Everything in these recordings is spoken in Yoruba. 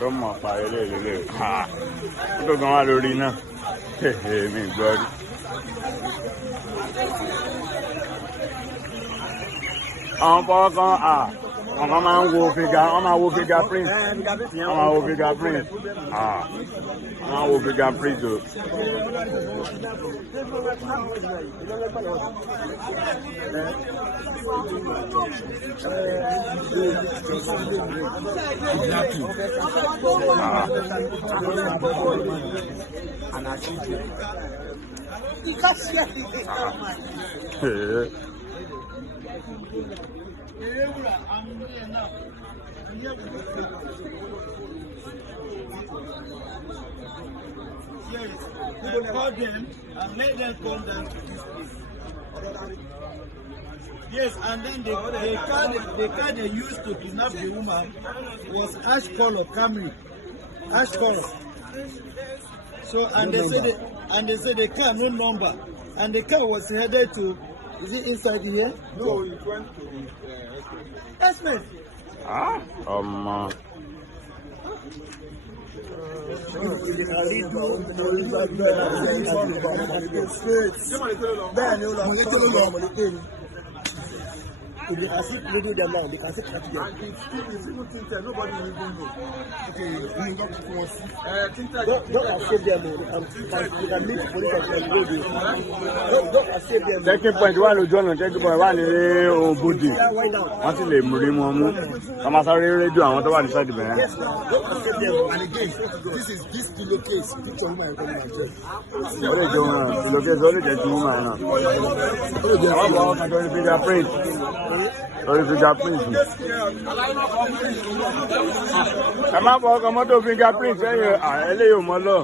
Tó mọ̀ pa ilé tó gan wá lórí náà mi gbọ́ rí. Àwọn fọwọ́ kan àwọn kan máa ń wo wọ́n máa wo fingerprint wọ́n máa wo fingerprint wọ́n máa wo fingerprint o. Yes, we will call them and let them come down to this place. Yes, and then the car they used to kidnap the woman was ash color Camry, ash color. So and they said the car no number, and the car was headed to. Is it inside here? No, it went to the estimate. If they can see radio them now, they can see catch them. Nobody will even know. Okay, don't accept them. They can meet police at the radio. Don't accept them. Checking point wà lójú ọ̀nà, checking point wà ní Òbòdì. Wọ́n sì lè rí wọn mú. Wọ́n máa sáré rédíò àwọn tó wà ní sáìdì bẹ̀rẹ̀. Yes, don't accept them. And again, this pillowcase. Picture woman and coming again. Ó lè jẹ́ wọn, pillowcase ó lè jẹ́ ti woman náà. Àwọn ọmọ kan tó ní fingerprint. Lórí fingerprint. Ẹ má fọ ọkọ̀ mọ́tò fingerprint sẹ́yìn eléyìí ò mọ́ lọ.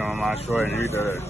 I'm not sure either.